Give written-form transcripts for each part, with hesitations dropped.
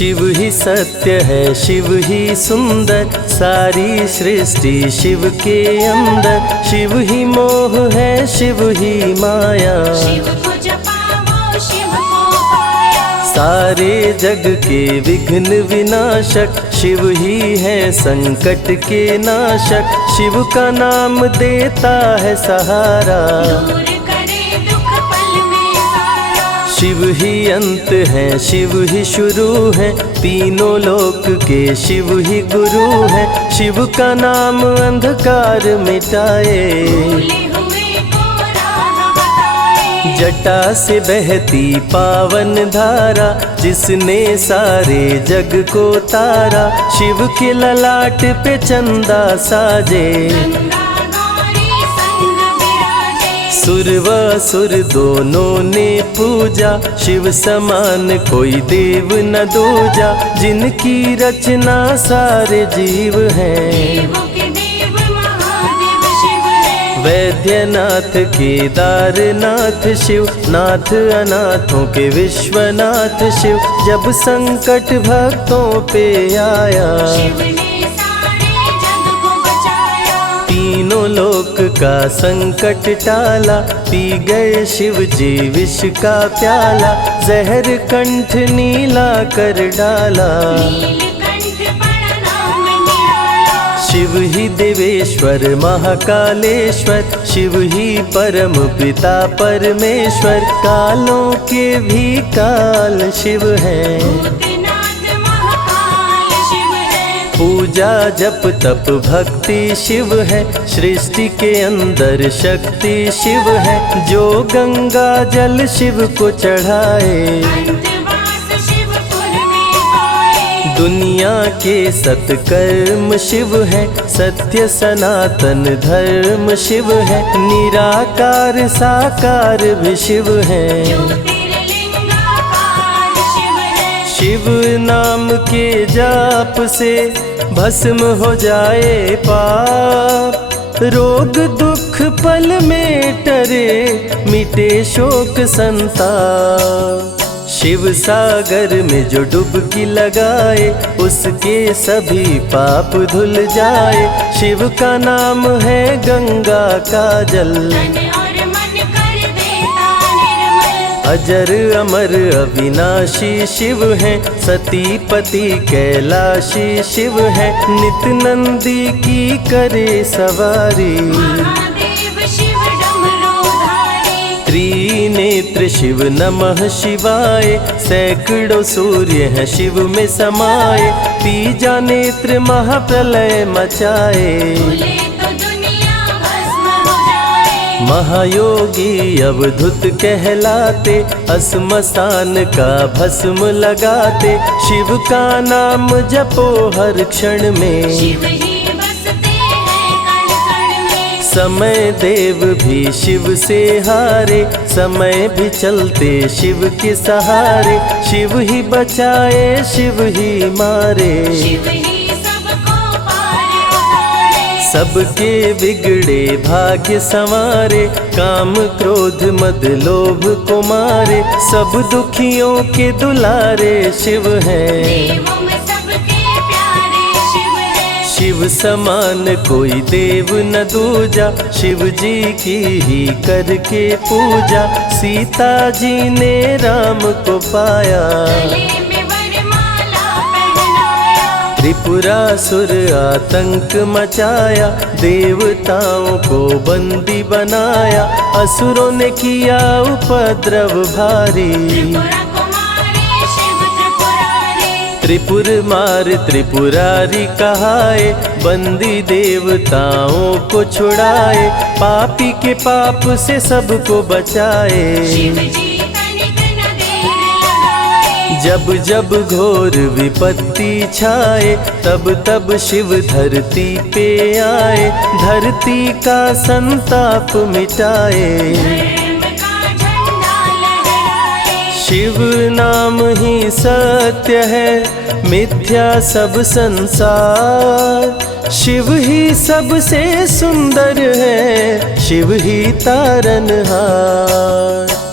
शिव ही सत्य है, शिव ही सुंदर, सारी सृष्टि शिव के अंदर। शिव ही मोह है, शिव ही माया, शिव को जपाओ शिव को पाया। सारे जग के विघ्न विनाशक, शिव ही है संकट के नाशक। शिव का नाम देता है सहारा, दूर करे दुख पल में सारा। शिव ही अंत है, शिव ही शुरू है, तीनों लोक के शिव ही गुरु है। शिव का नाम अंधकार मिटाए, भूले हुए को राह बताए। जटा से बहती पावन धारा, जिसने सारे जग को तारा। शिव के ललाट पे चंदा साजे, गंगा गौरी संग विराजे। सुर व असुर दोनों ने पूजा, शिव समान कोई देव न दूजा। जिनकी रचना सारे जीव हैं, देवों के देव महादेव शिव है। वैद्यनाथ केदारनाथ शिव, नाथ अनाथों के विश्वनाथ शिव। जब संकट भक्तों पे आया, शिव ने सारे जग को बचाया। तीनों लोक का संकट टाला, पी गए शिव जी विष का प्याला। जहर कंठ नीला कर डाला, नीलकंठ बड़ा नाम निराला। शिव ही देवेश्वर महाकालेश्वर, शिव ही परम पिता परमेश्वर। कालों के भी काल शिव हैं, भूतनाथ महाकाल शिव है। पूजा जप तप भक्ति शिव है, सृष्टि के अंदर शक्ति शिव है। जो गंगा जल शिव को चढ़ाए, अंतवास शिवपुर में पाए। दुनिया के सत्कर्म शिव है, सत्य सनातन धर्म शिव है। निराकार साकार भी शिव है, ज्योतिर्लिंगाकार शिव है। शिव नाम के जाप से भस्म हो जाए पाप। रोग दुख पल में टरे, मिटे शोक संताप। शिव सागर में जो डुबकी लगाए, उसके सभी पाप धुल जाए। शिव का नाम है गंगा का जल, तन और मन कर देता निर्मल। अजर अमर अविनाशी शिव है, सतीपति कैलाशी शिव है। नित नंदी की करे सवारी, महादेव शिव डमरूधारी। त्रिनेत्र शिव नमः शिवाय। सैकड़ों सूर्य हैं शिव में समाये, तीजा नेत्र महाप्रलय मचाए। भूले तो दुनिया भस्म हो जाए। महायोगी अवधूत कहलाते, अस्मशान का भस्म लगाते। शिव का नाम जपो हर क्षण में, शिव ही बसते हैं कण कण में। समय देव भी शिव से हारे, समय भी चलते शिव के सहारे। शिव ही बचाए, शिव ही मारे, शिव ही सबको पार उतारे। सबके बिगड़े भाग्य संवारे। काम क्रोध मद लोभ को मारे, सब दुखियों के दुलारे शिव हैं। देवों में सबके प्यारे शिव है। शिव समान कोई देव न दूजा, शिव जी की ही करके पूजा। सीता जी ने राम को पाया, गले में वरमाला पहनाया। त्रिपुरासुर आतंक मचाया, देवताओं को बंदी बनाया। असुरों ने किया उपद्रव भारी, त्रिपुरा कुमारी शिव त्रिपुरारी। त्रिपुर मार त्रिपुरारी कहाए, बंदी देवताओं को छुड़ाए। पापी के पाप से सबको बचाए, शिव जी तनिक न देर लगाए। जब जब घोर विपत्ति छाए, तब तब शिव धरती पे आए। धरती का संताप मिटाए, धर्म का झंडा लहराए। शिव नाम ही सत्य है, मिथ्या सब संसार। शिव ही सबसे सुंदर है, शिव ही तारनहार।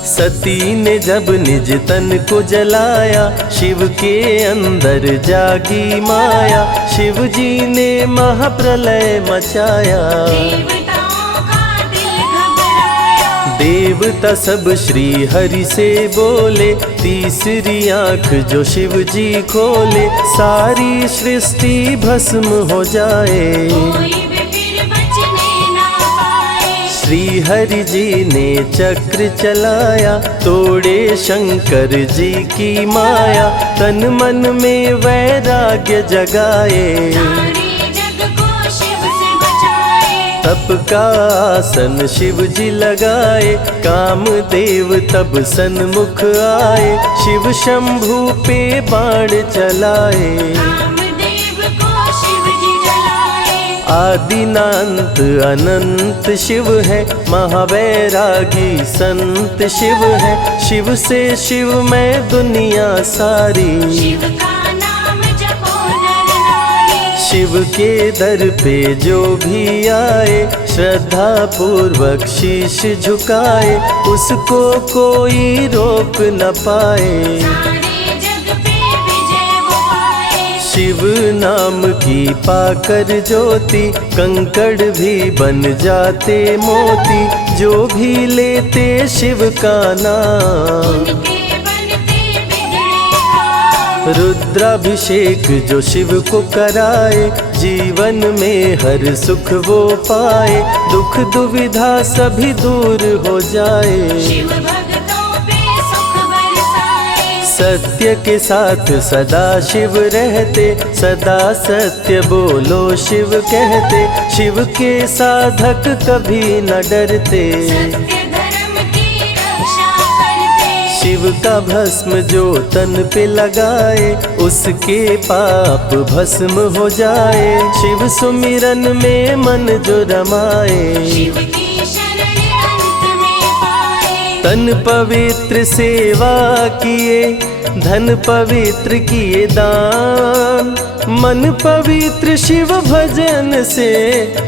सती ने जब निज तन को जलाया, शिव के अंदर जागी माया, शिव जी ने महाप्रलय मचाया। देवताओं का दिल घबराया, देवता सब श्री हरि से बोले, तीसरी आंख जो शिव जी खोले, सारी सृष्टि भस्म हो जाए। कोई भी फिर बचने ना पाए। श्री हरि जी ने चक्र चलाया, तोड़े शंकर जी की माया, तन मन में वैराग्य जगाए। सारे जग को शिव से बचाए। तप का आसन शिव जी लगाए, कामदेव तब सन्मुख आए, शिव शंभू पे बाण चलाए। कामदेव को शिव जी जलाए। आदिनांत अनंत शिव है, महावैरागी संत शिव है, शिव से शिव में दुनिया सारी। शिव का नाम जपो नर नारी। शिव के दर पे जो भी आए, श्रद्धा पूर्वक शीश झुकाए, उसको कोई रोक न पाए। सारे जग पे विजय वो पाए। शिव नाम की पाकर ज्योति, कंकड़ भी बन जाते मोती, जो भी लेते शिव का नाम। उनके बनते बिगड़े काम। रुद्राभिषेक जो शिव को कराए, जीवन में हर सुख वो पाए, दुख दुविधा सभी दूर हो जाए। शिव भक्तों पे सुख बरसाए। सत्य के साथ सदा शिव रहते, सदा सत्य बोलो शिव कहते, शिव के साधक कभी न डरते। सत्य धर्म की रक्षा करते। शिव का भस्म जो तन पे लगाए, उसके पाप भस्म हो जाए। शिव सुमिरन में मन जो रमाए, शिव की शरण अंत में पाए। तन पवित्र सेवा किए, धन पवित्र किए दान, मन पवित्र शिव भजन से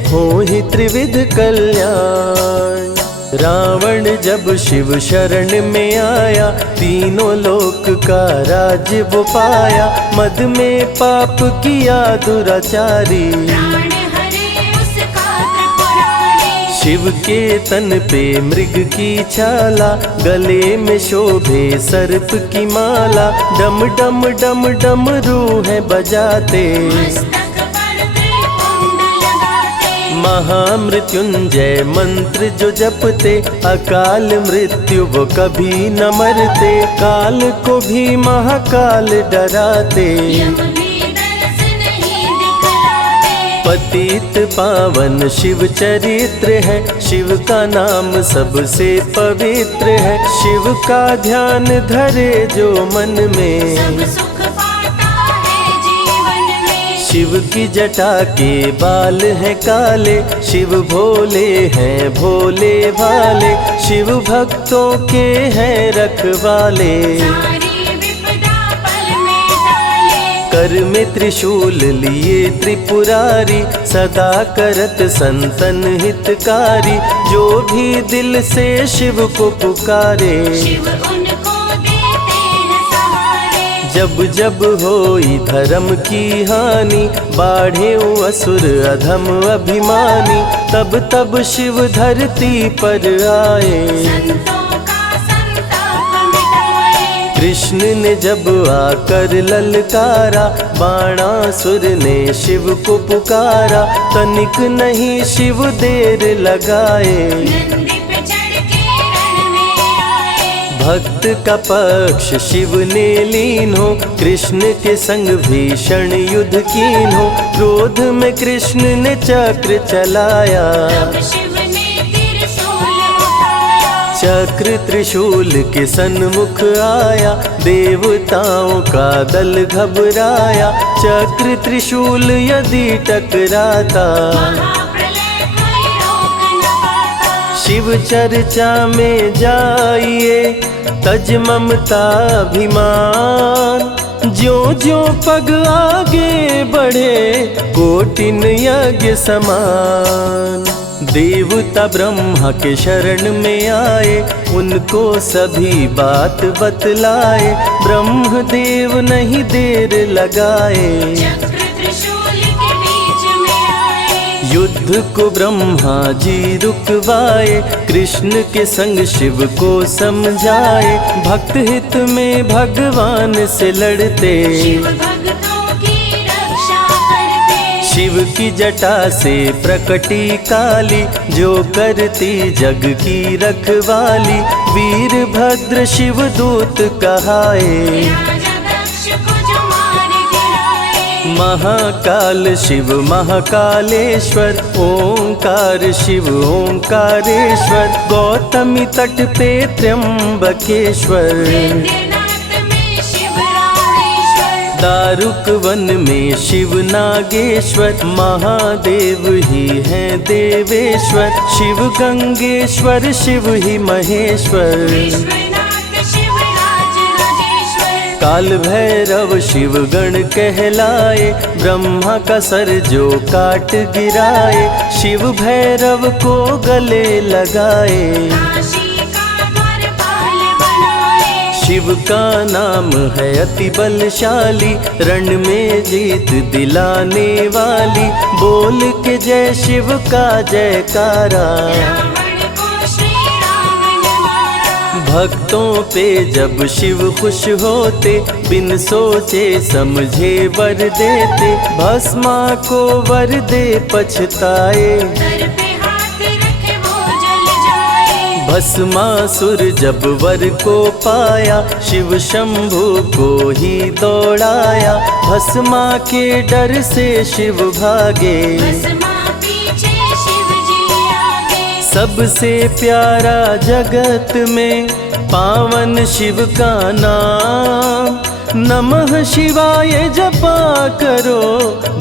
हो ही त्रिविध कल्याण। रावण जब शिव शरण में आया, तीनों लोक का राज्य वो पाया, मद में पाप किया दुराचारी। प्राण हरे उसका त्रिपुरारी। शिव के तन पे मृग की छाला, गले में शोभे सर्प की माला, डम डम डम डम रूहें बजाते। मस्तक पर त्रिपुंड लगाते। महामृत्युंजय मंत्र जो जपते, अकाल मृत्यु वो कभी न मरते, काल को भी महाकाल डराते। यम भी दरस नहीं दिखलाते। पतित पावन शिव चरित्र है, शिव का नाम सबसे पवित्र है, शिव का ध्यान धरे जो मन में, सब सुख पाता है जीवन में। शिव की जटा के बाल हैं काले, शिव भोले हैं भोले भाले, शिव भक्तों के हैं रखवाले। सारी विपदा पल में टाले। कर में त्रिशूल लिए त्रिपुरारी, सदा करत संतन हितकारी, जो भी दिल से शिव को पुकारे। शिव उनको देते हैं सहारे। जब जब होई धर्म की हानि, बाढ़े असुर अधम अभिमानी, तब तब शिव धरती पर आए। संतों का संताप मिटाए। कृष्ण ने जब आकर ललकारा, बाणासुर ने शिव को पुकारा, तनिक नहीं शिव देर लगाए। नंदी पे चढ़ के रण में आए। भक्त का पक्ष शिव ने लीन हो, कृष्ण के संग भीषण युद्ध कीन हो, क्रोध में कृष्ण ने चक्र चलाया। तब शिव ने त्रिशूल उठाया। चक्र त्रिशूल के सन्मुख आया, देवताओं का दल घबराया, चक्र त्रिशूल यदि टकराता, महाप्रलय कोई रोक न पाता। शिव चर्चा में जाइए, तज ममता अभिमान, ज्यों ज्यों पग आगे बढ़े, कोटिन यज्ञ समान। देवता ब्रह्मा के शरण में आए, उनको सभी बात बतलाए। ब्रह्मदेव नहीं देर लगाए, चक्र त्रिशूल के बीच में आए। युद्ध को ब्रह्मा जी रुकवाए, कृष्ण के संग शिव को समझाए। भक्त हित में भगवान से लड़ते, शिव भक्तों की रक्षा करते। शिव की जटा से प्रकटी काली, जो करती जग की रखवाली। वीरभद्र शिव दूत कहाए, राजा दक्ष को जो मार गिराए। महाकाल शिव महाकालेश्वर, ओंकार शिव ओंकारेश्वर। गौतमी तट पे त्र्यंबकेश्वर, वैद्यनाथ में शिव रामेश्वर। दारुक वन में शिव नागेश्वर। महादेव ही हैं देवेश्वर, शिव गंगेश्वर शिव ही महेश्वर। विश्वनाथ शिव राजेश्वर। काल भैरव शिव गण कहलाए, ब्रह्मा का सर जो काट गिराए। शिव भैरव को गले लगाए, काशी का द्वारपाल बनाए। शिव का नाम है अति बलशाली, रण में जीत दिलाने वाली। बोल के जय शिव का जयकारा, रावण को श्री राम ने मारा। भक्तों पे जब शिव खुश होते, बिन सोचे समझे वर देते। भस्मा को वर दे पछताए, सर पे हाथ रखे वो जल जाए। भस्मासुर जब वर को पाया, शिव शंभु को ही दौड़ाया। भस्मा के डर से शिव भागे, भस्मा पीछे शिव जी आगे। सबसे प्यारा जगत में पावन शिव का नाम। नमः शिवाय जपा करो,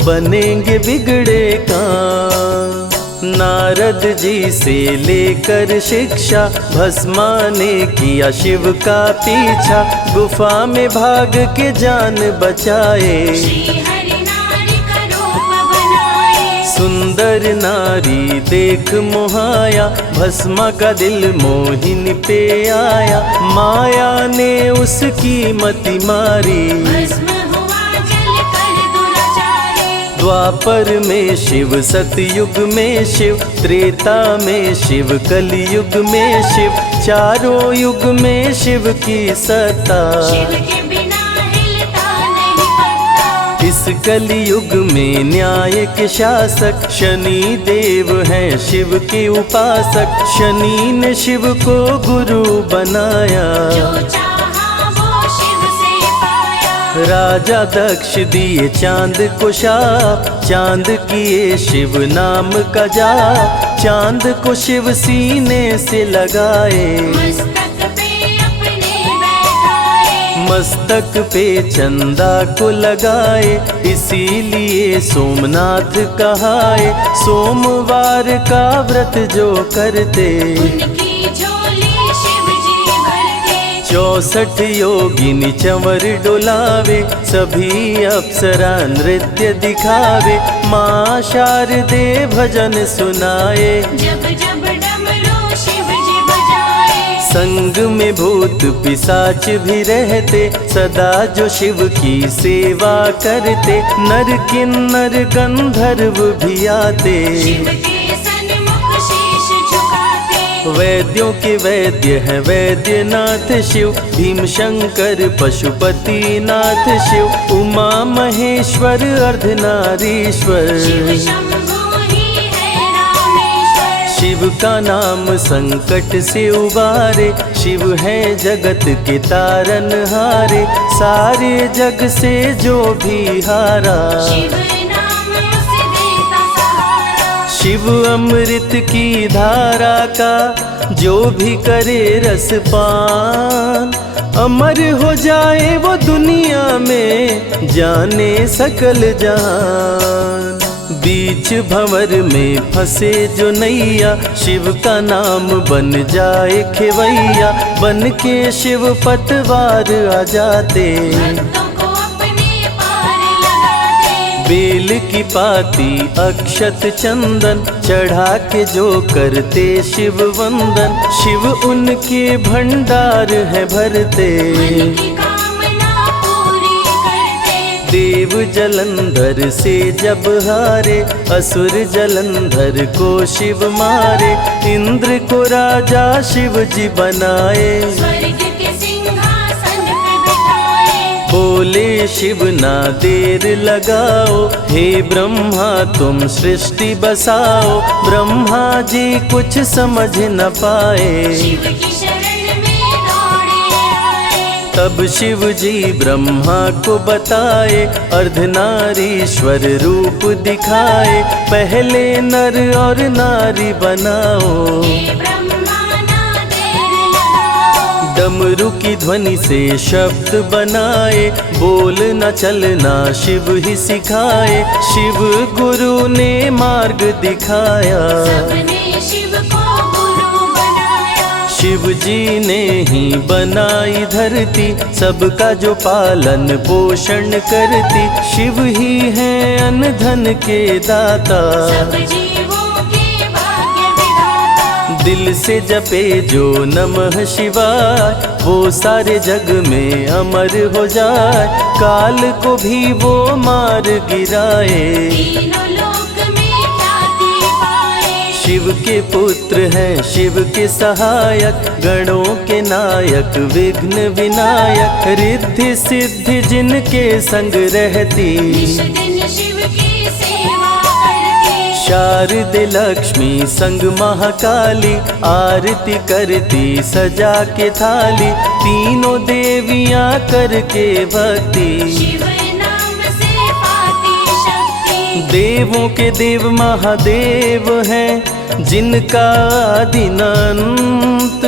बनेंगे बिगड़े काम। नारद जी से लेकर शिक्षा, भस्मा ने किया शिव का पीछा। गुफा में भाग के जान बचाए, श्री हरि नारी का रूप बनाए। सुंदर नारी देख मोहाया, भस्मा का दिल मोहिनी पे आया। माया ने उसकी मति मारी, भस्म हुआ जल कर दुराचारी। द्वापर में शिव सतयुग में शिव, त्रेता में शिव कलयुग में शिव। चारों युग में शिव की सत्ता, शिव के बिना हिलता नहीं पत्ता। इस कलयुग में न्याय के शासक, शनि देव हैं शिव के उपासक। शनि ने शिव को गुरु बनाया, जो चाहा वो शिव से पाया। राजा दक्ष दिए चांद को शाप, चांद किए शिव नाम का जाप। चांद को शिव सीने से लगाए, मस्तक पे अपने बैठाए। मस्तक पे चंदा को लगाए। इसीलिए सोमनाथ कहाए, सोमवार का व्रत जो करते। उनकी झोली शिव जी भरते। 64 योगिनी चंवर डुलावे, सभी अप्सरा नृत्य दिखावे। माँ शारदे भजन सुनाए, जब जब डमरू शिव जी बजाए। संग में भूत पिशाच भी रहते, सदा जो शिव की सेवा करते। नर किन्नर गंधर्व भी आते, शिव के सन्मुख शीश झुकाते। वैद्यों के वैद्य हैं वैद्यनाथ शिव। भीम शंकर पशुपति नाथ शिव। उमा महेश्वर अर्धनारीश्वर, शिव शंभु ही है रामेश्वर। शिव का नाम संकट से उबारे। शिव है जगत के तारनहारे, सारे जग से जो भी हारा। शिव नाम उसे देता सहारा। शिव अमृत की धारा का जो भी करे रसपान, अमर हो जाए वो दुनिया में, जाने सकल जहान। बीच भंवर में फंसे जो नैया, शिव का नाम बन जाए खेवैया। बन के शिव पतवार आ जाते, भक्तों को अपने पार लगाते। बेल की पाती अक्षत चंदन चढ़ा के जो करते शिव वंदन, शिव उनके भंडार है भरते। मन की कामना पूरी करते। देव जलंधर से जब हारे, असुर जलंधर को शिव मारे। इंद्र को राजा शिव जी बनाए, स्वर्ग के सिंहासन पे बिठाए। बोले शिव ना देर लगाओ, हे ब्रह्मा तुम सृष्टि बसाओ। ब्रह्मा जी कुछ समझ न पाए, शिव की शरण में दौड़े आए। तब शिव जी ब्रह्मा को बताए, अर्धनारीश्वर रूप दिखाए। पहले नर और नारी बनाओ, हे ब्रह्मा ना देर लगाओ। डमरू की ध्वनि से शब्द बनाए, बोलना चलना शिव ही सिखाए। शिव गुरु ने मार्ग दिखाया, सबने शिव को गुरु बनाया। शिव जी ने ही बनाई धरती, सबका जो पालन पोषण करती। शिव ही है अन्न धन के दाता, सब जीवों के भाग्य विधाता। दिल से जपे जो नमः शिवाय, वो सारे जग में अमर हो जाए। काल को भी वो मार गिराए, तीनों लोक में ख्याति पाए। शिव के पुत्र हैं शिव के सहायक, गणों के नायक विघ्न विनायक। रिद्धि सिद्धि जिनके संग रहती, निश दिन शिव की सेवा करते। शारदे लक्ष्मी संग महाकाली, आरती करती सजा के थाली। तीनों देवियां करके भक्ति, शिव नाम से पाती शक्ति। देवों के देव महादेव हैं, जिनका आदि अनंत।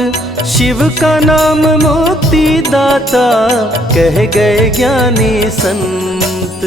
शिव का नाम मुक्ति दाता, कह गए ज्ञानी संत।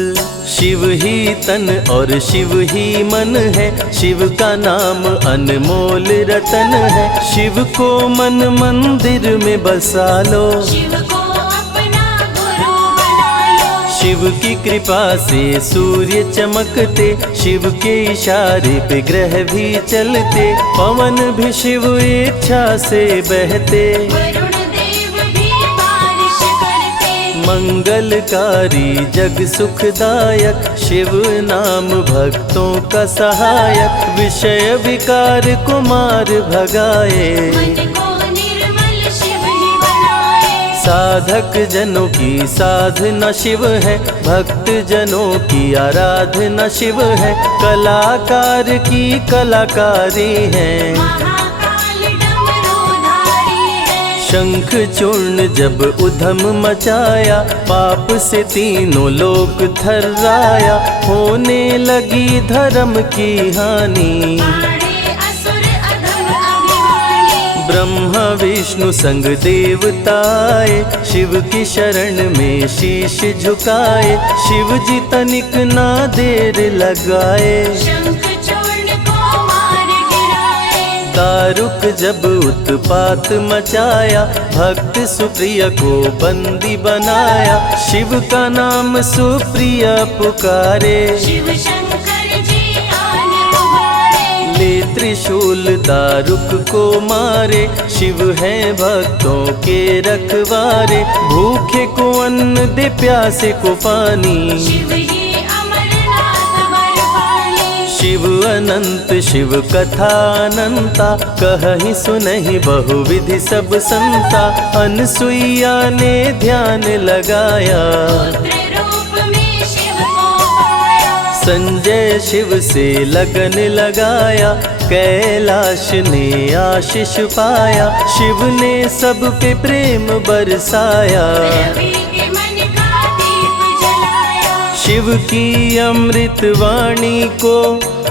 शिव ही तन और शिव ही मन है, शिव का नाम अनमोल रतन है। शिव को मन मंदिर में बसा लो, शिव को अपना गुरु बना लो। शिव की कृपा से सूर्य चमकते, शिव के इशारे पे ग्रह भी चलते। पवन भी शिव इच्छा से बहते, वरुण देव भी बारिश करते। मंगलकारी जग सुखदायक, शिव नाम भक्तों का सहायक। विषय विकार को मार भगाए, मन को निर्मल शिव ही बनाए। साधक जनों की साधना शिव है, भक्त जनों की आराधना शिव है। कलाकार की कलाकारी है, महाकाल डमरूधारी है। शंख चूर्ण जब उधम मचाया, पाप से तीनों लोक थर्राया। होने लगी धर्म की हानि, बाड़े असुर अधम अभिमानी। ब्रह्मा विष्णु संग देवताए, शिव की शरण में शीश झुकाए। शिव जी तनिक ना देर लगाए, शंख चूर्ण को मार गिराए। दारुक जब उत्पात मचाया, भक्त सुप्रिय को बंदी बनाया। शिव का नाम सुप्रिय पुकारे, शिव शंकर जी आन उबारे। ले त्रिशूल दारुक को मारे। शिव है भक्तों के रखवारे, भूखे को अन्न दे प्यासे को पानी। शिव ही अमरनाथ वरपाली। शिव अनंत शिव कथा अनंता, कहीं सुनहि बहुविधि सब संता। अनसुईया ने ध्यान लगाया, पुत्र रूप में शिव को पाया। संजय शिव से लगन लगाया। कैलाश ने आशीष पाया, शिव ने सब पे प्रेम बरसाया। रवि के मन का दीप जलाया। शिव की अमृत वाणी को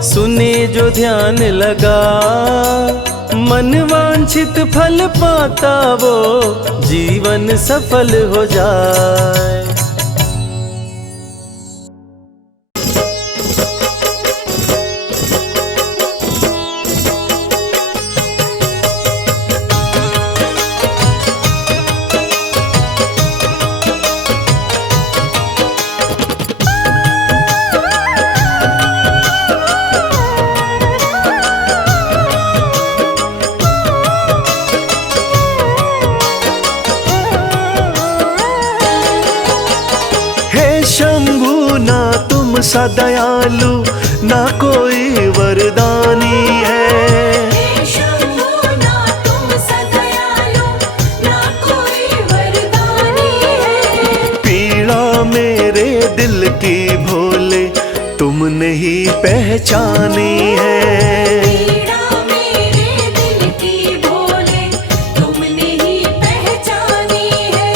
सुने जो ध्यान लगा, मन वांछित फल पाता वो जीवन सफल हो जाए। सा दयालु ना कोई वरदानी है। हे शंभू ना तुम सा दयालु ना कोई वरदानी है। पीड़ा मेरे दिल की भोले तुमने ही पहचानी है। पीड़ा मेरे दिल की भोले तुमने ही पहचानी है।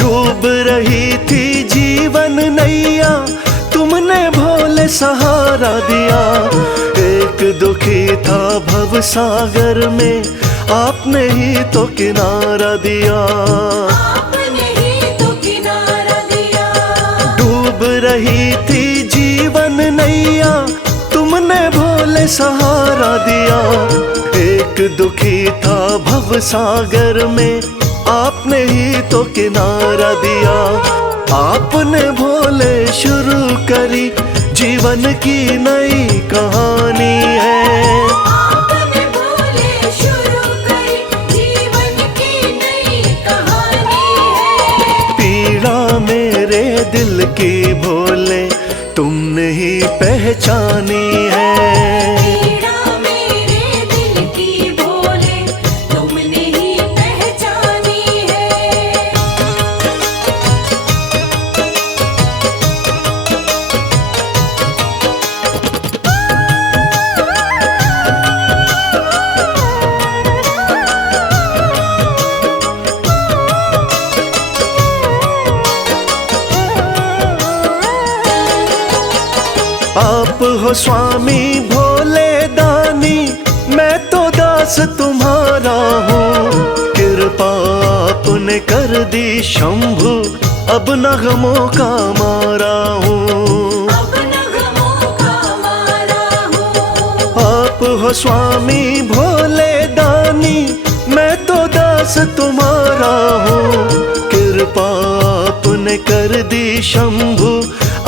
डूब रही थी जीवन नैया तुमने भोले सहारा दिया। एक दुखी था भव सागर में आपने ही तो किनारा दिया। आपने ही तो किनारा दिया। डूब रही थी जीवन नैया तुमने भोले सहारा दिया। एक दुखी था भव सागर में आपने ही तो किनारा दिया। आपने भोले शुरू करी जीवन की नई कहानी है। आपने भोले शुरू करी जीवन की नई कहानी है। पीड़ा मेरे दिल की भोले तुमने ही पहचानी है। पीड़ा मेरे दिल की भोले तुमने ही पहचानी है। आप हो स्वामी भोले दानी मैं तो दास तुम्हारा हूँ। कृपा आपने कर दी शंभु अब न गमों का मारा हूँ। अब नगमों का मारा हूँ। आप हो स्वामी भोले दानी मैं तो दास तुम्हारा हूँ। कृपा आपने कर दी शंभु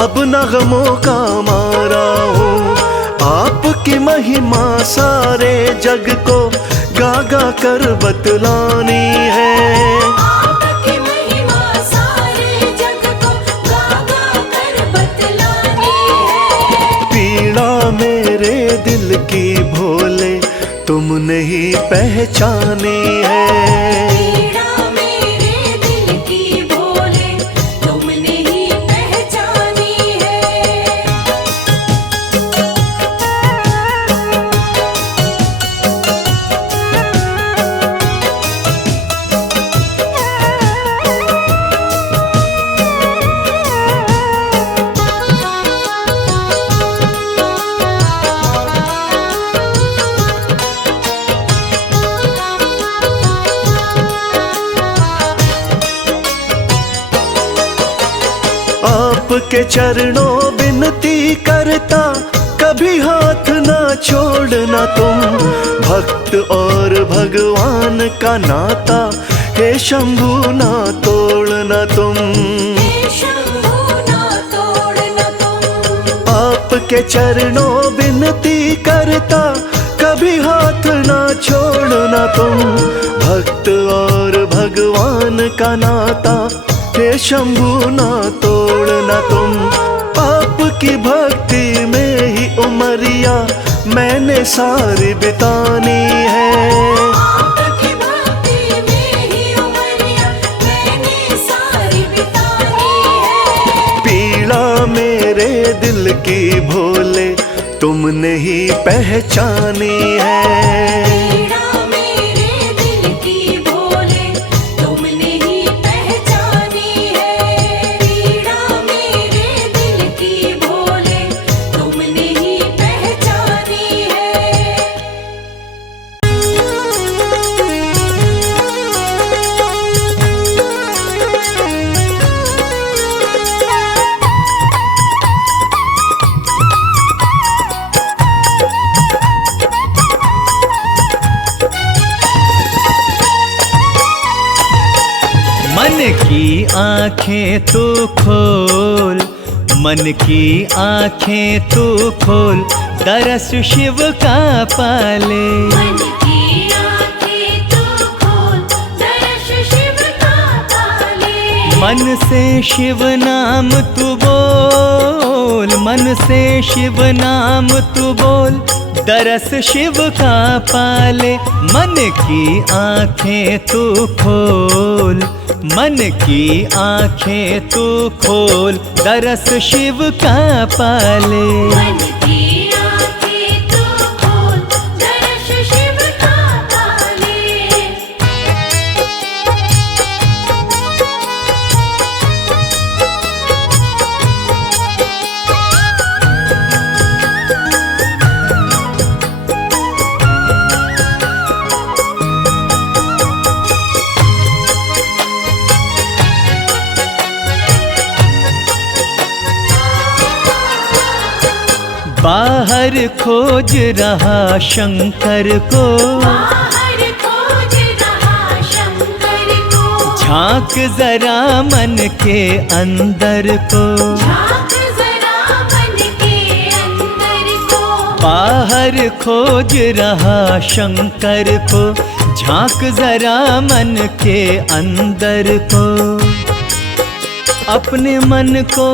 अब न गमों का मारा हूँ। आपकी महिमा सारे जग को गा गा कर बतलानी है। आपकी महिमा सारे जग को गा गा कर बतलानी है। पीड़ा मेरे दिल की भोले तुमने ही पहचानी है। पीड़ा मेरे दिल की भोले तुमने ही पहचानी है। आपके चरणों विनती करता कभी हाथ ना छोड़ना तुम। भक्त और भगवान का नाता हे शंभु ना तोड़ना तुम। हे शंभू ना तोड़ना तुम। आपके चरणों विनती करता कभी हाथ ना छोड़ना तुम। भक्त और भगवान का नाता हे शंभु ना तोड़ना तुम। आपकी भक्ति में ही उमरिया मैंने सारी बितानी है। आपकी भक्ति में ही उमरिया मैंने सारी बितानी है। पीड़ा मेरे दिल की भोले तुमने ही पहचानी है। पीड़ा मेरे दिल की भोले तुमने ही पहचानी है। पीड़ा मेरे दिल की भोले तुमने ही पहचानी है। आंखें तू खोल, मन की आंखें तू खोल, दरस शिव का पाले। मन की आँखें तू खोल, दर्श शिव का पाले। मन से शिव नाम तू बोल, मन से शिव नाम तू बोल, दरस शिव का पाले। मन की आंखें तू खोल, मन की आंखें तू खोल, दरस शिव का पाले। मन की आँखें तू खोल, दर्श शिव का पाले। बाहर खोज रहा शंकर को, बाहर खोज रहा शंकर को, झांक जरा मन के अंदर को। झांक जरा मन के अंदर को। बाहर खोज रहा शंकर को, झांक जरा मन के अंदर को। अपने मन को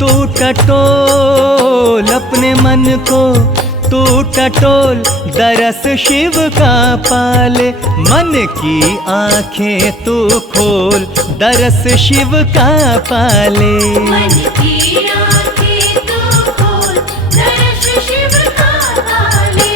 तू टटोल, अपने मन को तू टटोल, दरस शिव का पाले। मन की आंखें तू खोल, दरस शिव का पाले। मन की आँखें तू खोल, दर्श शिव का पाले।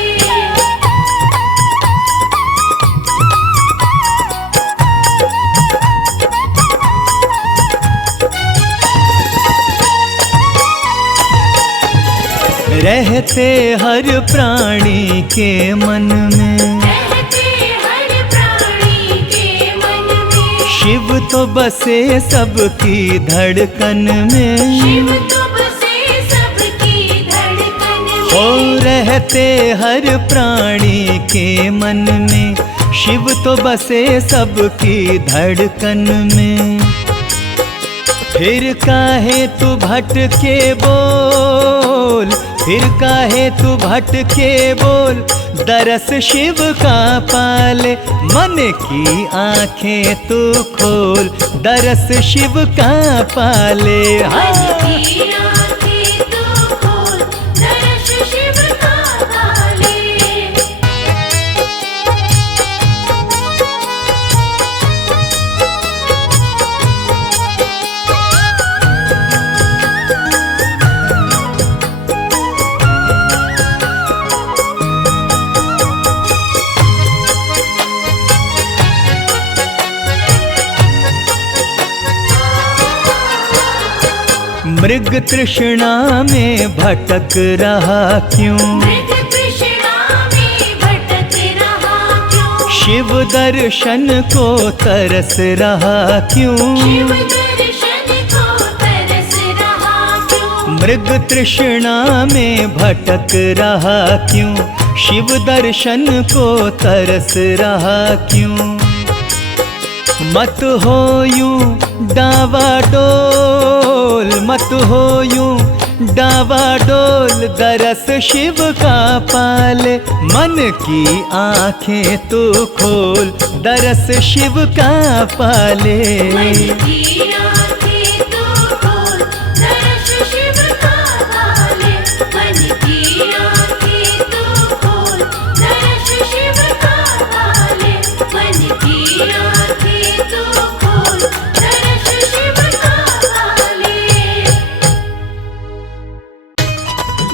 रहते हर प्राणी के मन में, रहते हर प्राणी के मन में, शिव तो बसे सबकी धड़कन में। शिव तो बसे सबकी धड़कन में। हो रहते हर प्राणी के मन में, शिव तो बसे सबकी धड़कन में। फिर काहे तू भटके बोल, फिर काहे तू भटके बोल, दरस शिव का पाले। मन की आंखें तू खोल, दरस शिव का पाले। मन की आँखें तू खोल, दर्श शिव का पाले। मृग तृष्णा में भटक रहा क्यों, मृग तृष्णा में भटक रहा क्यों। शिव दर्शन को तरस रहा क्यों। शिव दर्शन को तरस रहा क्यों। मृग तृष्णा में भटक रहा क्यों, शिव दर्शन को तरस रहा क्यों। मत हो यूं डावाडोल, मत हो यूं डावाडोल, दरस शिव का पाले। मन की आंखें तू खोल, दरस शिव का पाले। मन की आँखें तू खोल, दर्श शिव का पाले। मन की आँखें तू खोल, दर्श शिव का पाले। मन की आँखें तू खोल, दर्श शिव का पाले।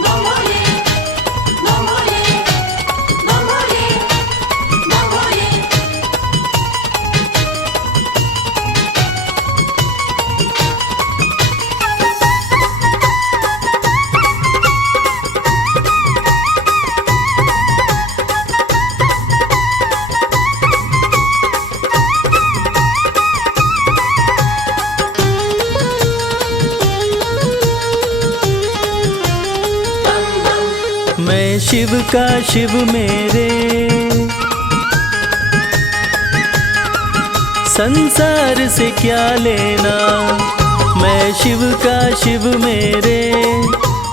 मंगोले, मंगोले, मंगोले, मंगोले। मैं शिव का शिव मेरे, संसार से क्या लेना। मैं शिव का शिव मेरे,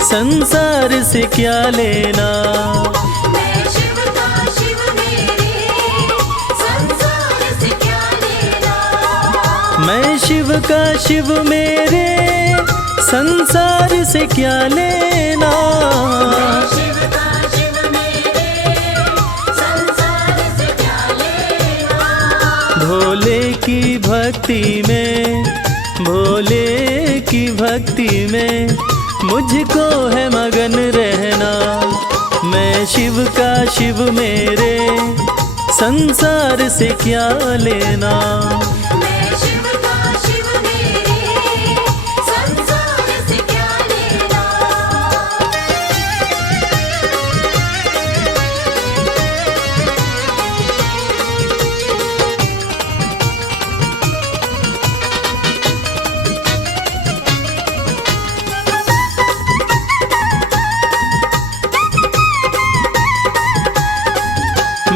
संसार से क्या लेना। मैं शिव का शिव मेरे, संसार से क्या लेना। मैं शिव का शिव मेरे, संसार से क्या लेना। मैं शिव का शिव मेरे, संसार से क्या लेना। भोले की भक्ति में, भोले की भक्ति में मुझको है मगन रहना। मैं शिव का शिव मेरे, संसार से क्या लेना। मैं शिव का शिव मेरे, संसार से क्या लेना।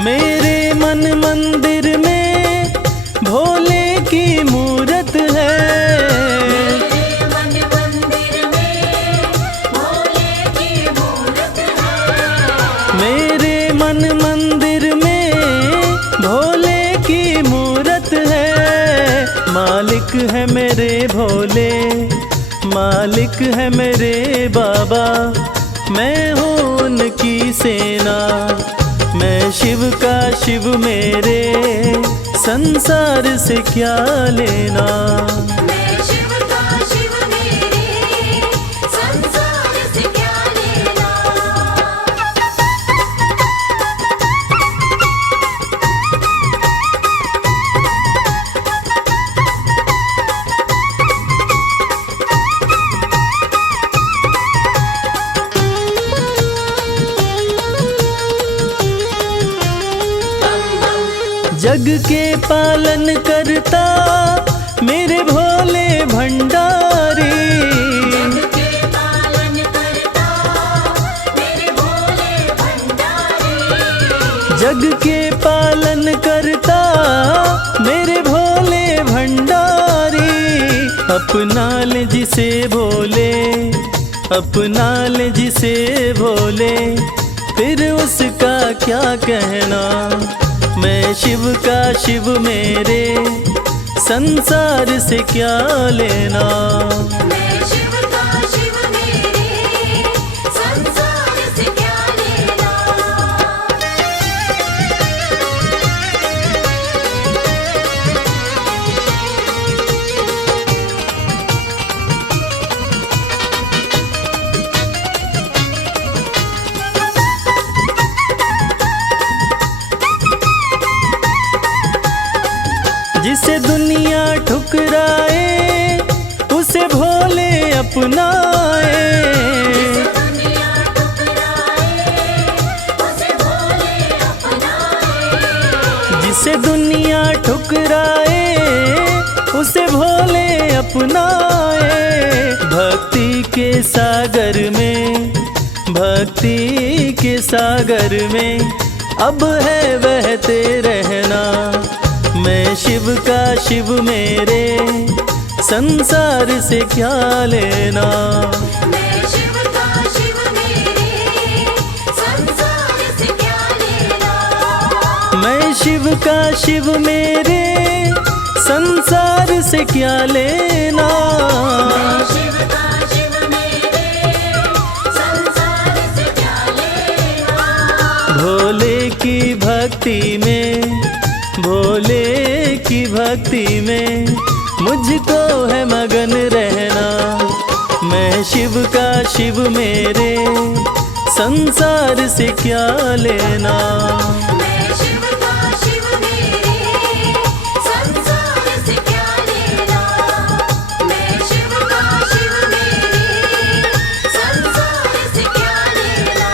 मेरे मन मंदिर में भोले की मूरत है। मेरे मन मंदिर में भोले की मूरत है। मेरे मन मंदिर में भोले की मूरत है। मालिक है मेरे भोले, मालिक है मेरे बाबा, मैं हूँ उनकी सेना। मैं शिव का शिव मेरे, संसार से क्या लेना। मैं शिव का शिव मेरे, संसार से क्या लेना। जग के पालन करता मेरे भोले भंडारी। जग के पालन करता मेरे भोले भंडारी। जग के पालन करता मेरे भोले भंडारी। अपना ले जिसे भोले, अपना ले जिसे भोले, फिर उसका क्या कहना। मैं शिव का शिव मेरे, संसार से क्या लेना। मैं शिव का शिव मेरे, संसार से क्या लेना। जिसे दुनिया ठुकराए उसे भोले अपनाए। दुनिया ठुकराए उसे भोले अपनाए। जिसे दुनिया ठुकराए उसे भोले अपनाए। भक्ति के सागर में, भक्ति के सागर में अब है बहते रहना। मैं शिव का शिव मेरे, संसार से क्या लेना। मैं शिव का शिव मेरे, संसार से क्या लेना। मैं शिव का शिव मेरे, संसार से क्या लेना। मैं शिव का शिव मेरे, संसार से क्या लेना। भोले की भक्ति में, भोले की भक्ति में मुझको है मगन रहना। मैं शिव का शिव मेरे, संसार से क्या लेना। मैं शिव का शिव मेरे, संसार से क्या लेना। मैं शिव का शिव मेरे, संसार से क्या लेना।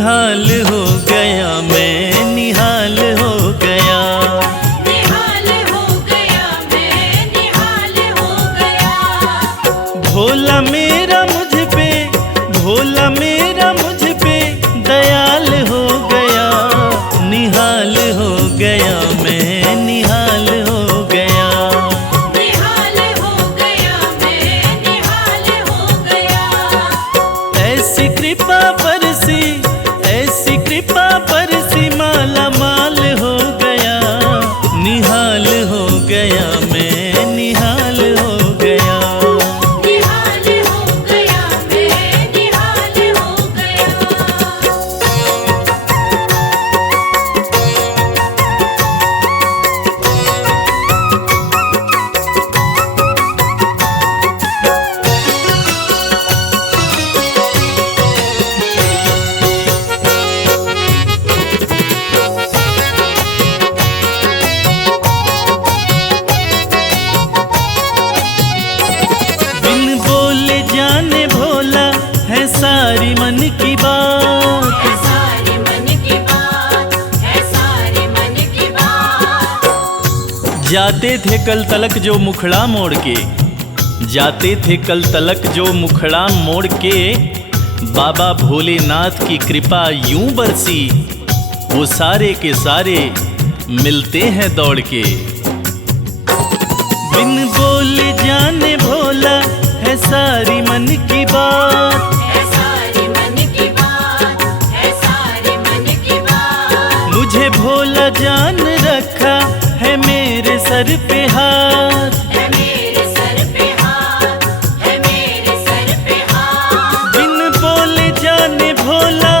निहाल हो गया मैं, निहाल हो गया। निहाल हो गया मैं, निहाल हो गया। भोला मेरा मुझ पे, भोला मेरा मुझ पे दयाल हो गया। निहाल हो गया मैं, निहाल हो गया। निहाल हो गया मैं, निहाल हो गया। ऐसी कृपा बरसी, ऐसी कृपा बरसी, माला माल हो गया। निहाल हो गया मैं, निहाल हो गया। निहाल हो गया मैं, निहाल हो गया। बिन बोले जाने भोला है सारी मन की बात। है सारी मन की बात, है सारी मन की बात। जाते थे कल तलक जो मुखड़ा मोड़ के, जाते थे कल तलक जो मुखड़ा मोड़ के, बाबा भोलेनाथ की कृपा यूं बरसी, वो सारे के सारे मिलते हैं दौड़ के। बिन बोले जाने भोला है सारी मन की बात। है सारी मन की बात, है सारी मन की बात। मुझे भोला जान रखा है मेरे सर पे हाथ। है मेरे सर पे हाथ, है मेरे सर पे हाथ। बिन बोले जाने भोला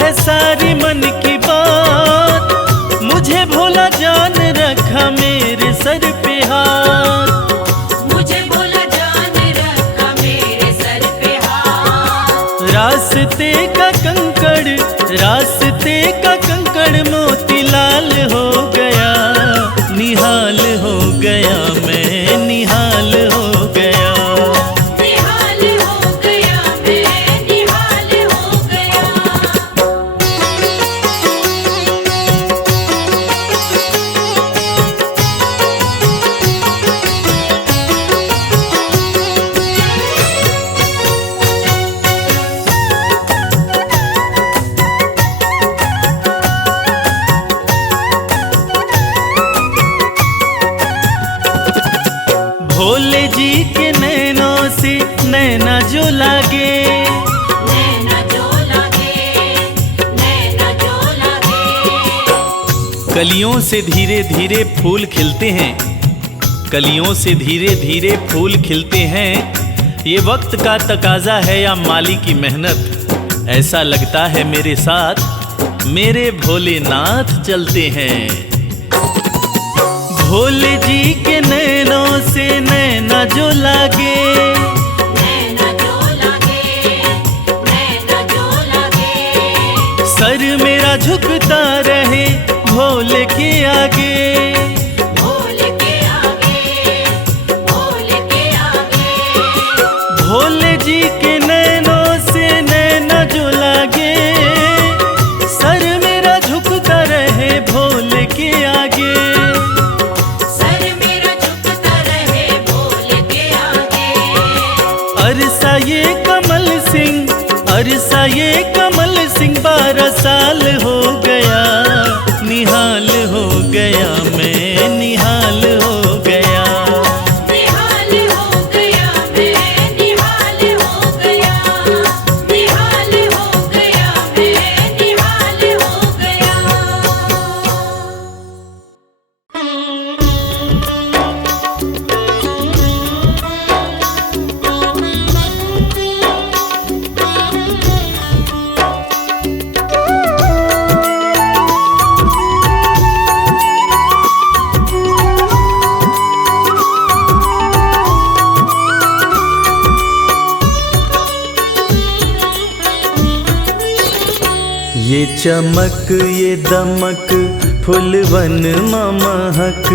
है सारी मन की बात। मुझे भोला जान रखा मेरे सर पे हाथ। मुझे भोला जान रखा मेरे सर पे हाथ। रास्ते का कंकड़, रास्ते का कंकड़ मोती लाल हो गया। निहाल हो गया मैं, निहाल हो गया। निहाल हो गया मैं, निहाल हो गया। भोले जी के नैनों से नैना जो लागे, नैना जो लागे, नैना जो लागे। कलियों से धीरे धीरे फूल खिलते हैं, कलियों से धीरे धीरे फूल खिलते हैं। ये वक्त का तकाजा है या माली की मेहनत, ऐसा लगता है मेरे साथ मेरे भोलेनाथ चलते हैं। भोले जी के नैनों से नैना जो लागे, नैना जो लागे, नैना जो लागे। सर मेरा झुकता रहे भोले के आगे। भोले के आगे, भोले के आगे। भोले जी के नैनों से नैना जो लागे, सर मेरा झुकता रहे भोले के आगे। सर मेरा झुकता रहे भोले के आगे। अरसा ये कमल सिंह, अरसा ये कमल सिंह 12 साल हो गया। निहाल हो गया मैं, निहाल हो गया। निहाल हो गया मैं, निहाल हो गया। निहाल हो गया मैं, निहाल हो गया। ये चमक ये दमक फुलवन महक,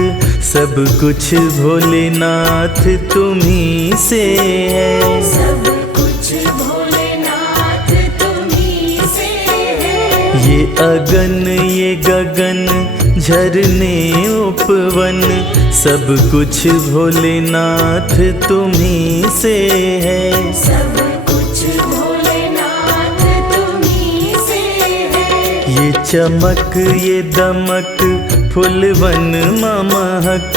सब कुछ भोलेनाथ तुम्ही से है। सब कुछ भोलेनाथ तुम्ही से है। ये अगन ये गगन झरने उपवन सब कुछ भोलेनाथ तुम्हीं से है। सब कुछ भोलेनाथ तुम्हीं से है। ये चमक ये दमक फुलवन महक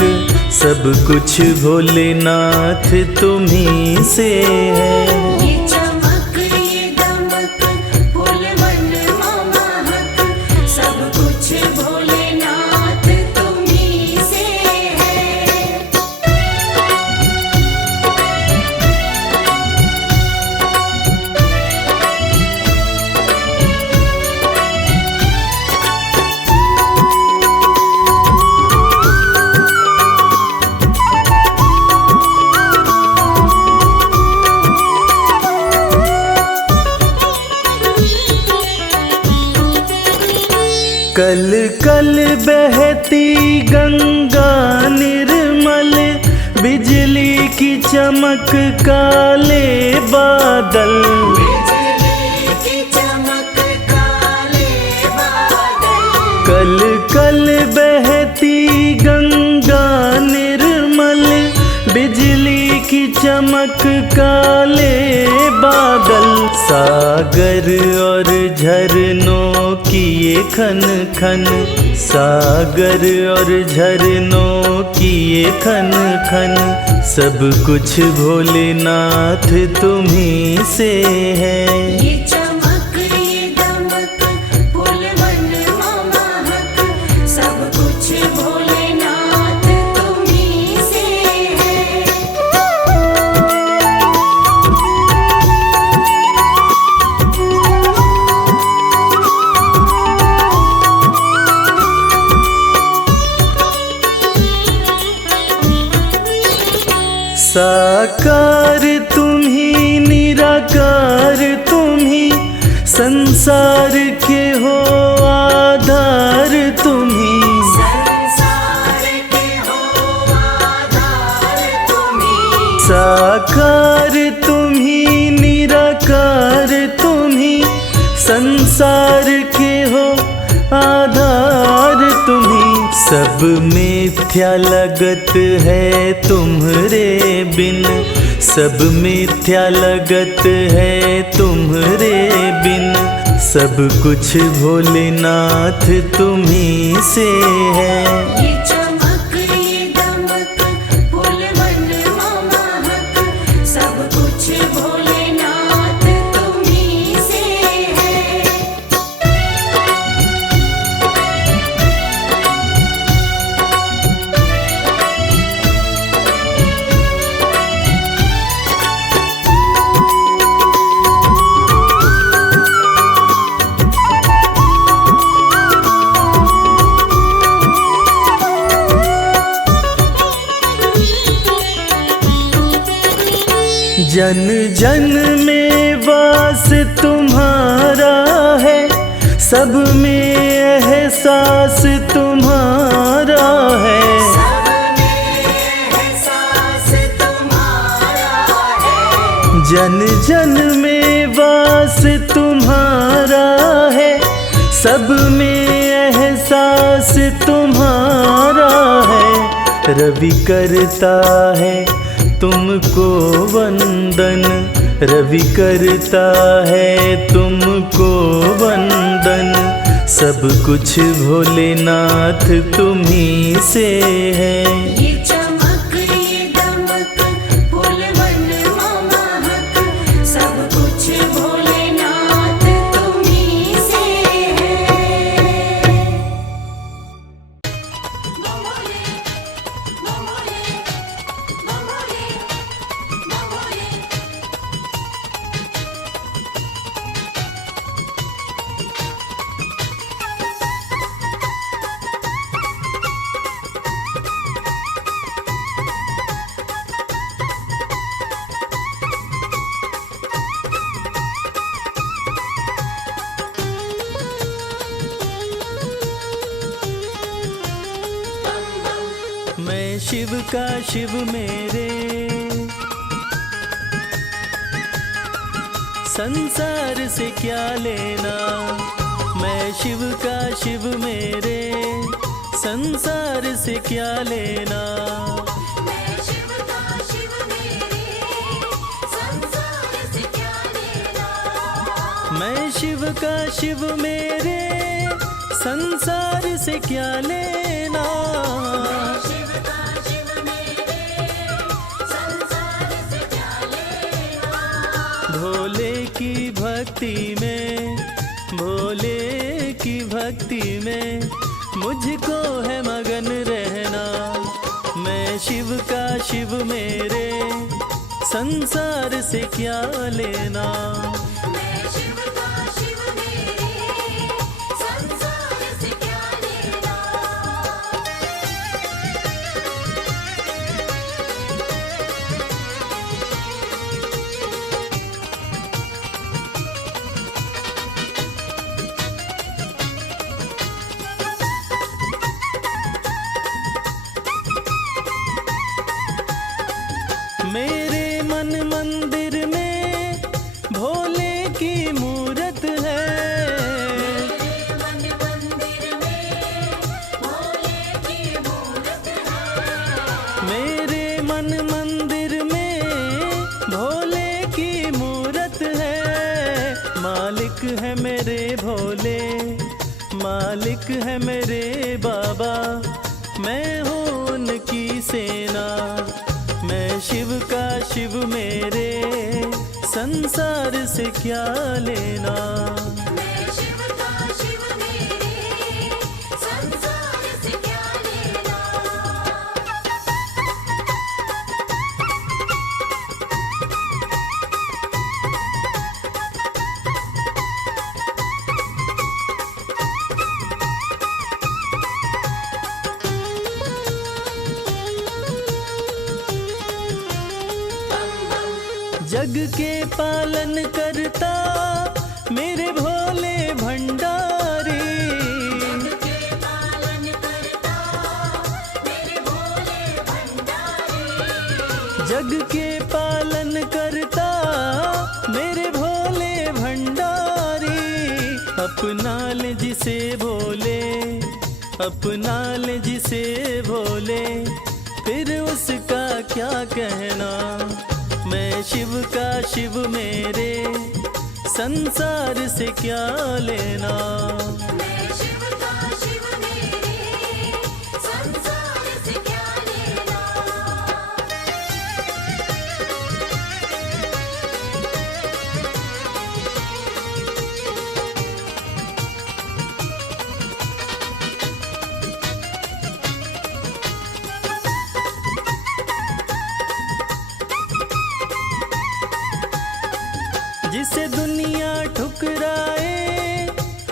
सब कुछ भोलेनाथ तुम्हीं से है। ये चमक ये दमक फूलवन महक सब कुछ भोलेनाथ तुम्हीं से है। कल कल बहती गंगा निर्मल बिजली की चमक काले बादल। बिजली की चमक काले बादल। कल कल बहती गंगा निर्मल बिजली की चमक काले बादल। सागर और झरनों की ये खन खन सागर और झरनों की ये खन खन सब कुछ भोलेनाथ तुम्हीं से है। ये चमक ये दमक फूलवन महक सब कुछ भोलेनाथ तुम्हीं से है। साकार तुम्हीं निराकार तुम्हीं संसार के हो आधार तुम्हीं। संसार के हो आधार तुम्हीं। साकार तुम्हीं निराकार तुम्हीं संसार के हो आधार तुम्हीं। सब मिथ्या लगत है तुम्हरे बिन सब मिथ्या लगत है तुम्हरे बिन सब कुछ भोलेनाथ तुम्हीं से है। ये चमक ये दमक फूलवन महक सब कुछ भोलेनाथ तुम्हीं से है। जन जन में वास तुम्हारा है सब में एहसास तुम्हारा है। सब में एहसास तुम्हारा है। जन जन में वास तुम्हारा है सब में एहसास तुम्हारा है। रवि करता है तुमको वंदन रवि करता है तुमको वंदन सब कुछ भोलेनाथ तुम्हीं से है। ये चमक ये दमक फूलवन महक सब कुछ भोलेनाथ तुम्हीं से है। मैं शिव का शिव मेरे संसार से क्या लेना मैं शिव का शिव मेरे संसार से क्या लेना। मैं शिव का शिव मेरे संसार से क्या लेना। मैं शिव का शिव मेरे संसार से क्या लेना। शिव का शिव मेरे संसार से क्या लेना। भोले की भक्ति में, भोले की भक्ति में मुझको है मगन रहना। मैं शिव का शिव मेरे संसार से क्या लेना। मैं शिव का शिव मेरे संसार से क्या लेना। मेरे मन मंदिर में भोले की मूरत है। मेरे मन मंदिर में भोले की मूरत है। मेरे मन मंदिर में भोले की मूरत है। मालिक है मेरे भोले, मालिक है मेरे बाबा, मैं हूँ उनकी सेना। मैं शिव का शिव मेरे संसार से क्या लेना। मैं शिव का शिव मेरे संसार से क्या लेना। जग के पालन करता मेरे भोले भंडारी। के पालन करता मेरे भोले भंडारी। जग के पालन करता मेरे भोले भंडारी। अपना ले जिसे भोले, अपना ले जिसे भोले, फिर उसका क्या कहना। मैं शिव का शिव मेरे संसार से क्या लेना। मैं शिव का शिव मेरे संसार से क्या लेना। जिसे दुनिया ठुकराए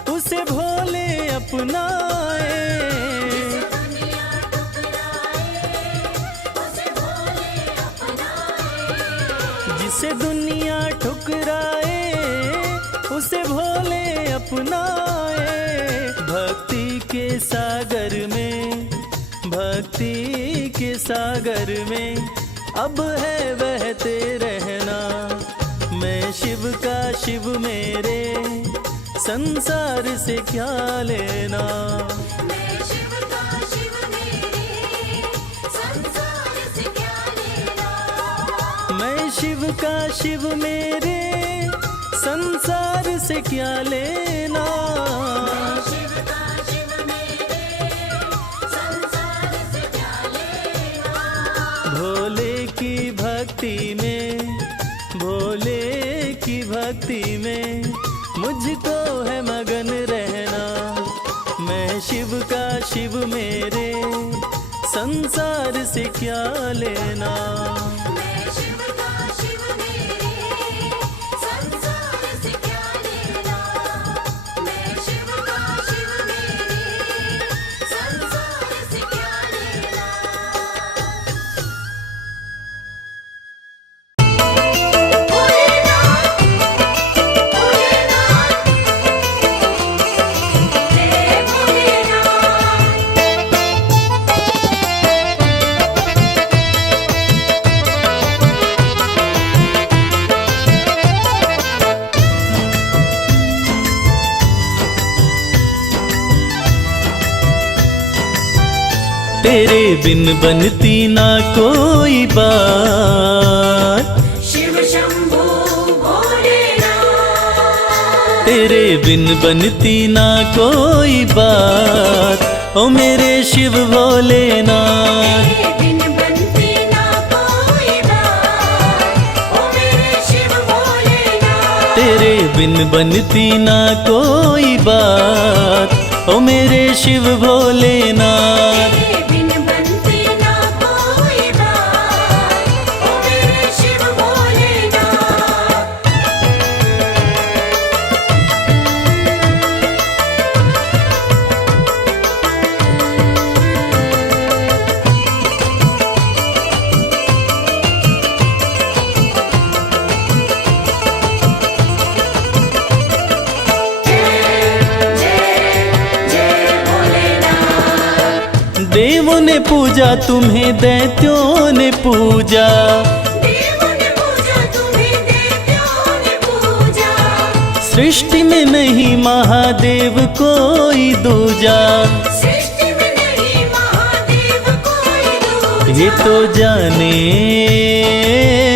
उसे भोले अपनाए। दुनिया ठुकराए उसे भोले अपनाए। जिसे दुनिया ठुकराए उसे भोले अपनाए। भक्ति के सागर में, भक्ति के सागर में अब है बहते रहना। मैं शिव का शिव मेरे संसार से क्या लेना। मैं शिव का शिव मेरे संसार से क्या लेना। मैं शिव का शिव मेरे संसार से क्या लेना। शिव का शिव मेरे संसार से क्या लेना। भोले की भक्ति में, भोले की भक्ति में मुझको है मगन रहना। मैं शिव का शिव मेरे संसार से क्या लेना। मैं शिव का शिव मेरे संसार से क्या लेना। मैं शिव का शिव मेरे संसार से क्या लेना। भोलेनाथ भोलेनाथ जय भोलेनाथ। तेरे बिन बनती ना कोई बात, शिव शंभो भोलेनाथ। तेरे बिन बनती ना कोई बात, ओ मेरे शिव भोलेनाथ। तेरे बिन बनती ना कोई बात, ओ मेरे शिव भोलेनाथ। तेरे बिन बनती ना कोई बात, ओ मेरे शिव भोलेनाथ। तेरे बिन बनती ना कोई बात, ओ मेरे शिव भोलेनाथ। देवों ने पूजा तुम्हें, दैत्यों ने पूजा, देवों ने पूजा तुम्हें, दैत्यों ने पूजा। सृष्टि में नहीं महादेव कोई दूजा। सृष्टि में नहीं महादेव कोई दूजा। ये तो जाने,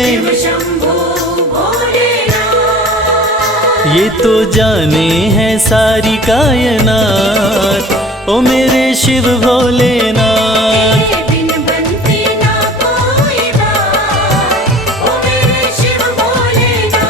शिव शंभो भोलेनाथ। ये तो जाने है सारी कायनात, ओ मेरे शिव भोलेनाथ। तेरे बिन बनती ना कोई बात, ओ मेरे शिव भोलेनाथ।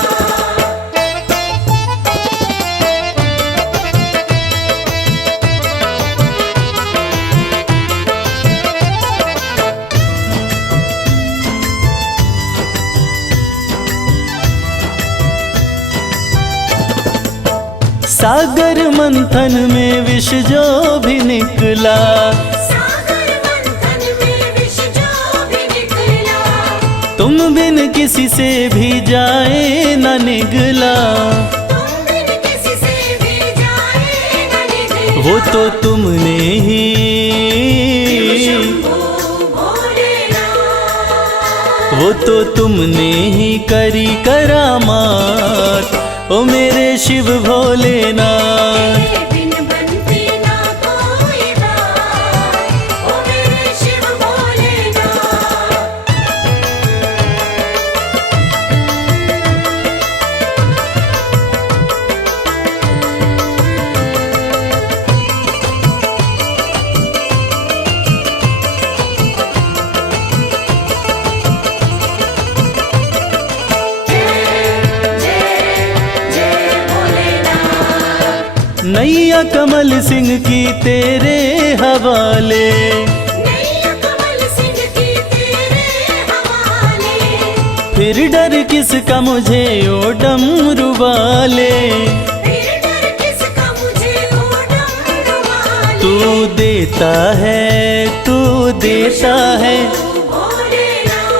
सागर मंथन में विष जो भी निकला, सागर मंथन में विष जो भी निकला। तुम बिन किसी से भी जाए न निगला। तुम बिन किसी से भी जाए न निकला। वो तो तुमने ही, शंभो भोलेनाथ। वो तो तुमने ही करी करामात, ओ मेरे शिव भोलेनाथ। तेरे बिन बनती ना कोई बात, ओ मेरे शिव भोलेनाथ। नैया कमल सिंह की तेरे हवाले, नैया कमल सिंह की तेरे हवाले। फिर डर किसका मुझे ओ डमरू वाले। फिर डर किसका मुझे ओ डमरू वाले। तू देता है, तू देता है, भोलेनाथ।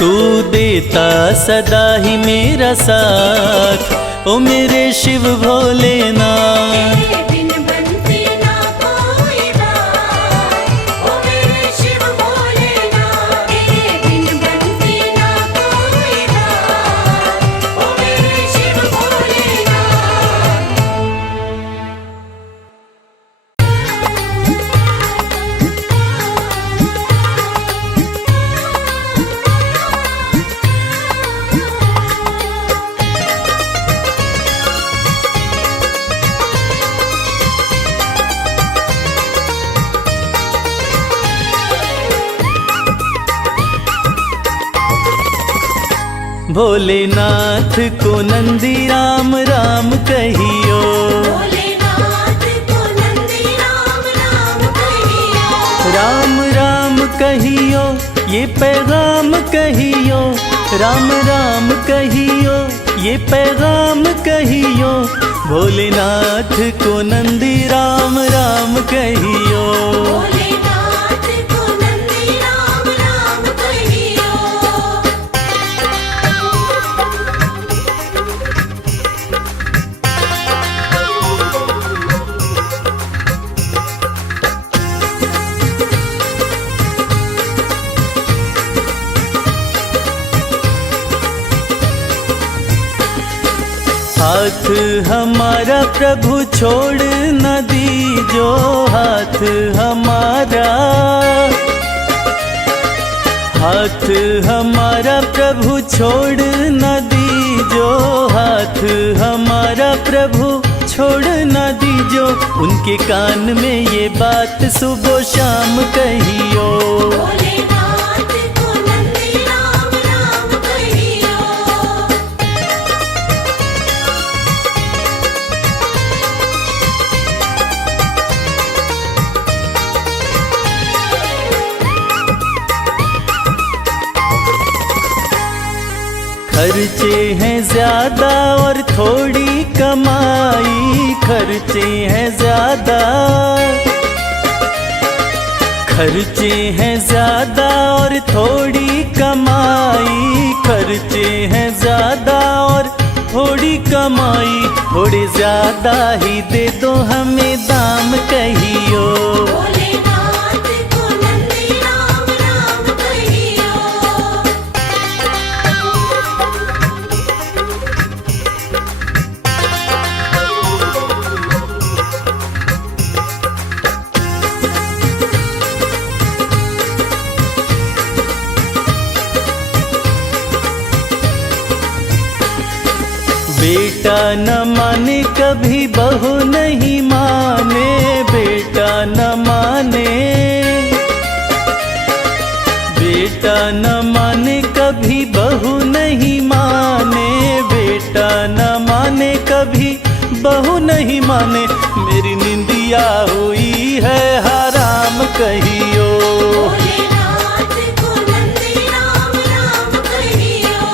तू देता सदा ही मेरा साथ, ओ मेरे शिव भोलेनाथ। तेरे बिन बनती ना कोई बात, ओ मेरे शिव भोलेनाथ। तेरे बिन बनती ना कोई बात, ओ मेरे शिव भोलेनाथ। भोलेनाथ को नंदी राम राम कहियो, भोलेनाथ को नंदी राम राम कहियो। राम राम कहियो, ये पैगाम कहियो। राम राम कहियो, ये पैगाम कहियो। भोलेनाथ को नंदी राम राम कहियो। भोलेनाथ को नंदी राम राम कहियो। हार हाथ हमारा प्रभु छोड़ न दीजो, हाथ हमारा, हाथ हमारा प्रभु छोड़ न दीजो, हाथ हमारा प्रभु छोड़ न दीजो। उनके कान में ये बात सुबह शाम कहियो, भोलेनाथ को नंदी राम राम कहियो। खर्चे हैं ज्यादा और थोड़ी कमाई, खर्चे हैं ज्यादा, खर्चे हैं ज्यादा और थोड़ी कमाई, खर्चे हैं ज्यादा और थोड़ी कमाई। थोड़े ज्यादा ही दे दो हमें दाम कहियो, भोलेनाथ को नंदी राम राम कहियो। बेटा न माने कभी बहू नहीं माने, बेटा न माने, बेटा न माने कभी बहू नहीं माने, बेटा न माने कभी बहू नहीं माने। मेरी निंदिया हुई है हराम कहियो, भोलेनाथ को नंदी राम राम कहियो।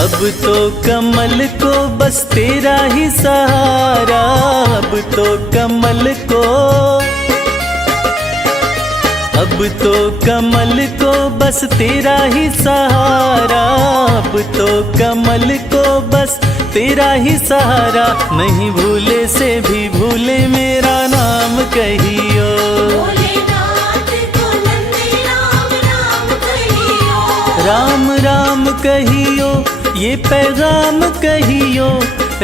अब तो कमल को बस तेरा ही सहारा, अब तो कमल को, अब तो कमल को बस तेरा ही सहारा, अब तो कमल को बस तेरा ही सहारा। नहीं भूले से भी भूले मेरा नाम कहियो, भोलेनाथ को नंदी राम राम कहियो। राम राम कहियो, ये पैगाम कहियो,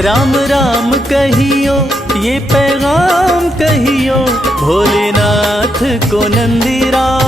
राम राम कहियो, ये पैगाम कहियो। भोलेनाथ को नंदी राम